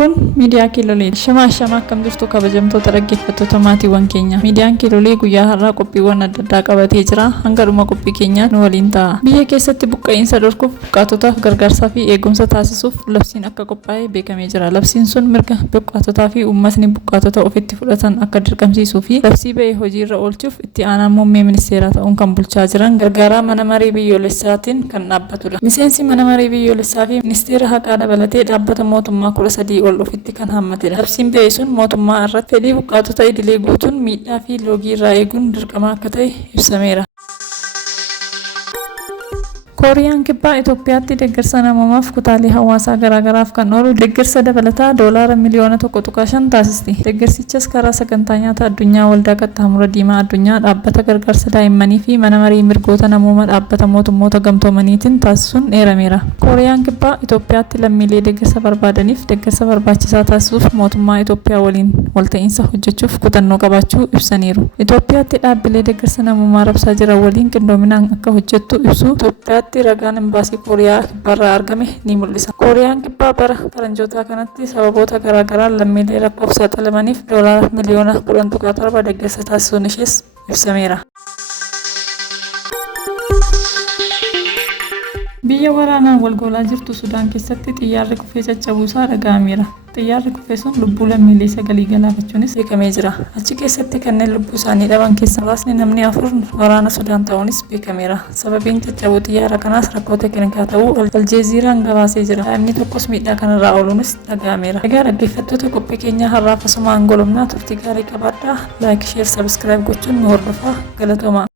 Kun miidiyaa Kiilolee. Shama akkam jirtu kabajamtoota dhaggeeffattoota maatiiwwan keenya. Miidiyaan Kiilolee guyyaa har'aa qophiiwwan adda addaa qabatee jira. Hanga dhuma qophii keenyaa nu waliin ta'a. Biyya keessatti buqqa'iinsa dhorkuuf buqqaatotaaf gargaarsaa fi eegumsa taasisuuf labsiin akka qophaa'e beekamee jira. Labsiin sun mirga buqqaatotaa fi uummatni buqqaatota ofitti fudhatan akka dirqamsiisuu fi labsii ba'e hojiirra oolchuuf itti aanaa muummee ministeeraa ta'uun kan bulchaa jiran gargaaraa mana marii biyyoolessaatiin kan dhaabbatudha. Miseensi mana marii biyyoolessaa fi ministeera haqaa dabalatee dhaabbata mootummaa 13 ol ofitti kan hammatedha. Labsiin ba'e sun mootummaa irratti fedhii buqqaatota idilee guutuun miidhaa fi loogii irraa eeguun dirqama akka ta'e ibsameera. Kooriyaan kibbaa Itoophiyaatti deeggarsa namoomaaf kutaalee hawaasaa garaagaraaf kan oolu deeggarsa dabalataa doolaara miliyoona 1.5 taasisti. Deeggarsichas karaa sagantaa nyaata addunyaa waldaa qaxxaamura diimaa addunyaa dhaabbata gargaarsa daa'immanii fi mana marii mirgoota namoomaa dhaabbata mootummoota gamtoomaniitiin taasisuun eerameera. Kooriyaan kibbaa Itoophiyaatti lammiilee deeggarsa barbaadaniif deeggarsa barbaachisaa taasisuuf mootummaa Itoophiyaa waliin walta'iinsa hojjechuuf kutannoo qabaachuu ibsaniiru. Itoophiyaatti dhaabbilee deeggarsa namoomaa rabsaa jiran waliin qindoominaan akka hojjettu ibsu. Ragaan imbaasii Kooriyaa kibbaarraa argame ni mul'isa. Kooriyaan kibbaa bara faranjootaa kanatti sababoota garaagaraan lammiilee rakkoof saaxilamaniif doolaara miliyoona 10.7 deeggarsa taasisuun ishees ibsameera. Biyya waraanaan walgolaa jirtu Sudaan keessatti xiyyaarri kufee caccabuusaa dhaga'ameera. Xiyyaarri kufee sun lubbuu lammiilee 9 galaafachuunis beekamee jira. Achi keessatti kanneen lubbuu isaanii dhaban keessaa muraasni namni 4 waraana Sudaan ta'uunis beekameera. Sababiin caccabuu xiyyaara kanaas rakkoo teeknikaa ta'uu Aljeeziiraan gabaasee jira. Daa'imni tokkos miidhaa kanarraa ooluunis dhaga'ameera. Egaa dhaggeeffattoota qophii keenyaa har'aaf asumaan golomnaa turtii gaarii qabaadhaa. Laayik, sheer, sabiskiraayib gochuun nu hordofaa. Galatooma.